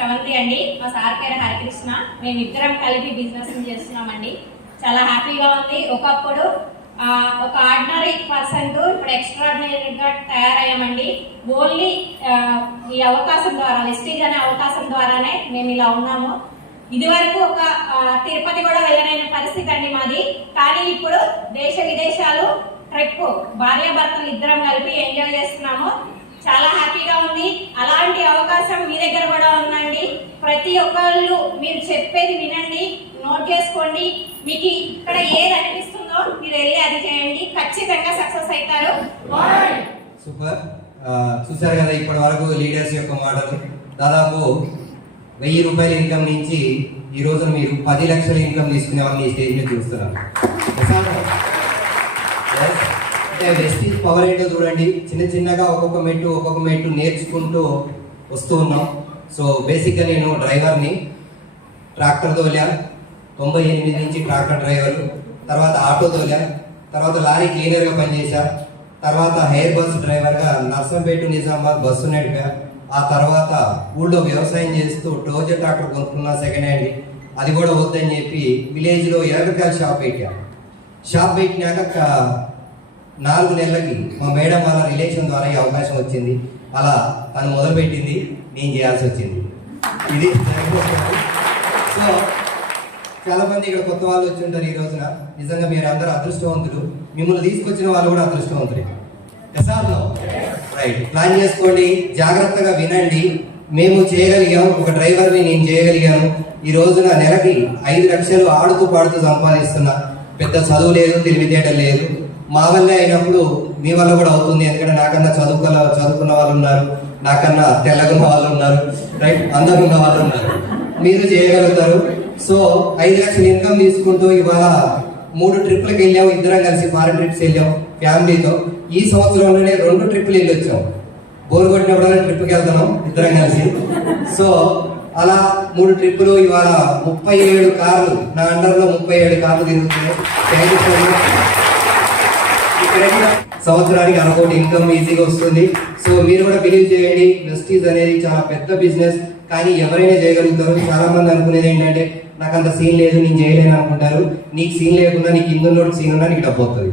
శ్రవంతి అండి. మా సార్ పేరు హరికృష్ణ. మేమిద్దరం కలిపి బిజినెస్ చేస్తున్నామండి. చాలా హ్యాపీగా ఉంది. ఒకప్పుడు ఒక ఆర్డినరీ పర్సన్ ఇప్పుడు ఎక్స్ట్రాడినరీగా తయారయ్యామండి. ఓన్లీ ఈ అవకాశం ద్వారా, వెస్టీజ్ అనే అవకాశం ద్వారానే మేము ఇలా ఉన్నాము. ఇదివరకు ఒక తిరుపతి కూడా వెళ్ళలేని పరిస్థితి అండి మాది. కానీ ఇప్పుడు దేశ విదేశాలు ట్రిప్ భార్యాభర్తలు ఇద్దరం కలిపి ఎంజాయ్ చేస్తున్నాము. చాలా హ్యాపీగా ఉంది. అలాంటి అవకాశం మీ దగ్గర కూడా ఉందండి. ప్రతి ఒక్కళ్ళు మీరు చెప్పేది వినండి, నోట్ చేసుకోండి. మీకు ఇక్కడ ఏది అనిపిస్తుందో మీరు వెళ్ళి అది చేయండి. ఖచ్చితంగా సక్సెస్ అవుతారు. సూపర్. చూసారు కదా ఇప్పటి వరకు లీడర్స్ యొక్క మాటలు. దాదాపు 1000 రూపాయల ఇన్కమ్ నుంచి ఈ రోజు మీరు 10 లక్షల ఇన్కమ్ తీసుకునే వాళ్ళని ఈ స్టేజ్ మీద చూస్తున్నారు. వెస్టీజ్ పవర్ ఏంటో చూడండి. చిన్న చిన్నగా ఒక్కొక్క మెట్టు నేర్చుకుంటూ వస్తూ ఉన్నాం. సో బేసిక్గా నేను డ్రైవర్ని, ట్రాక్టర్ తోలా 98 నుంచి ట్రాక్టర్ డ్రైవర్, తర్వాత ఆటో తోలా, తర్వాత లారీ క్లీనర్గా పనిచేశా, తర్వాత హెయిర్ బస్ డ్రైవర్గా నర్సంపేట నిజామాబాద్ బస్సు నడిపా. ఆ తర్వాత ఊళ్ళో వ్యవసాయం చేస్తూ టోజర్ ట్రాక్టర్ కొనుక్కున్నా సెకండ్ హ్యాండ్. అది కూడా వద్దని చెప్పి విలేజ్లో ఎలక్ట్రికల్ షాప్ పెట్టినాక 4 నెలలకి మా మేడం వాళ్ళ రిలేషన్ ద్వారా ఈ అవకాశం వచ్చింది. అలా తను మొదలుపెట్టింది, నేను చేయాల్సి వచ్చింది. ఇది సో చాలా మంది ఇక్కడ కొత్త వాళ్ళు వచ్చి ఉంటారు ఈ రోజున. నిజంగా మీరు అందరూ అదృష్టవంతులు. మిమ్మల్ని తీసుకొచ్చిన వాళ్ళు కూడా అదృష్టవంతులే. రైట్, ప్లాన్ చేసుకోండి, జాగ్రత్తగా వినండి. మేము చేయగలిగాం, ఒక డ్రైవర్ని నేను చేయగలిగాను. ఈ రోజున నెలకి 5 లక్షలు ఆడుతూ పాడుతూ సంపాదిస్తున్నా. పెద్ద చదువు లేదు, తెలివితేటలు లేదు. మా వల్లే అయినప్పుడు మీ వల్ల కూడా అవుతుంది. ఎందుకంటే నాకన్నా చదువుకున్న వాళ్ళు ఉన్నారు, నాకన్నా తెల్లగున్న వాళ్ళు ఉన్నారు, రైట్, అందరు ఉన్న వాళ్ళు ఉన్నారు. మీరు చేయగలుగుతారు. సో 5 లక్షల ఇన్కమ్ తీసుకుంటూ ఇవాళ 3 ట్రిప్లకు వెళ్ళాం. ఇద్దరం కలిసి ఫారెన్ ట్రిప్స్ వెళ్ళాం ఫ్యామిలీతో. ఈ సంవత్సరంలోనే 2 ట్రిప్పులు వెళ్ళొచ్చాం. బోర్ కొట్టినప్పుడల్లా ట్రిప్కి వెళ్తున్నాం ఇద్దరం కలిసి. సో అలా 3 ట్రిప్పులు. ఇవాళ 37 కార్లు నా అండర్లో 37 కార్లు తిరుగుతున్నాయి. Thank you so much. సంవత్సరానికి 1 కోటి ఇన్కమ్ ఈజీగా వస్తుంది. సో మీరు కూడా బిలీవ్ చేయండి, వెస్టీజ్ అనేది చాలా పెద్ద బిజినెస్. కానీ ఎవరైనా చేయగలుగుతారు. చాలా మంది అనుకునేది ఏంటంటే నాకు అంత సీన్ లేదు, నేను చేయలేను అనుకుంటారు. నీకు సీన్ లేకుండా నీకు కింద సీన్ ఉన్నా నీకు డబ్బు వస్తుంది.